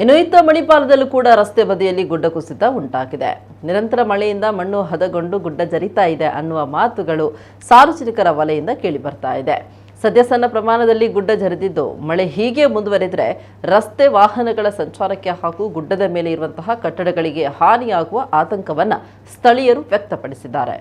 ಇನ್ನು ಇತ್ತ ಮಣಿಪಾಲದಲ್ಲೂ ಕೂಡ ರಸ್ತೆ ಬದಿಯಲ್ಲಿ ಗುಡ್ಡ ಕುಸಿತ ಉಂಟಾಗಿದೆ. ನಿರಂತರ ಮಳೆಯಿಂದ ಮಣ್ಣು ಹದಗೊಂಡು ಗುಡ್ಡ ಜರಿತಾ ಇದೆ ಅನ್ನುವ ಮಾತುಗಳು ಸಾರ್ವಜನಿಕರ ವಲಯದಿಂದ ಕೇಳಿ ಬರ್ತಾ ಇದೆ. ಸದ್ಯ ಸಣ್ಣ ಪ್ರಮಾಣದಲ್ಲಿ ಗುಡ್ಡ ಜರಿದಿದ್ದು, ಮಳೆ ಹೀಗೆ ಮುಂದುವರೆದರೆ ರಸ್ತೆ ವಾಹನಗಳ ಸಂಚಾರಕ್ಕೆ ಹಾಗೂ ಗುಡ್ಡದ ಮೇಲೆ ಇರುವಂತಹ ಕಟ್ಟಡಗಳಿಗೆ ಹಾನಿಯಾಗುವ ಆತಂಕವನ್ನ ಸ್ಥಳೀಯರು ವ್ಯಕ್ತಪಡಿಸಿದ್ದಾರೆ.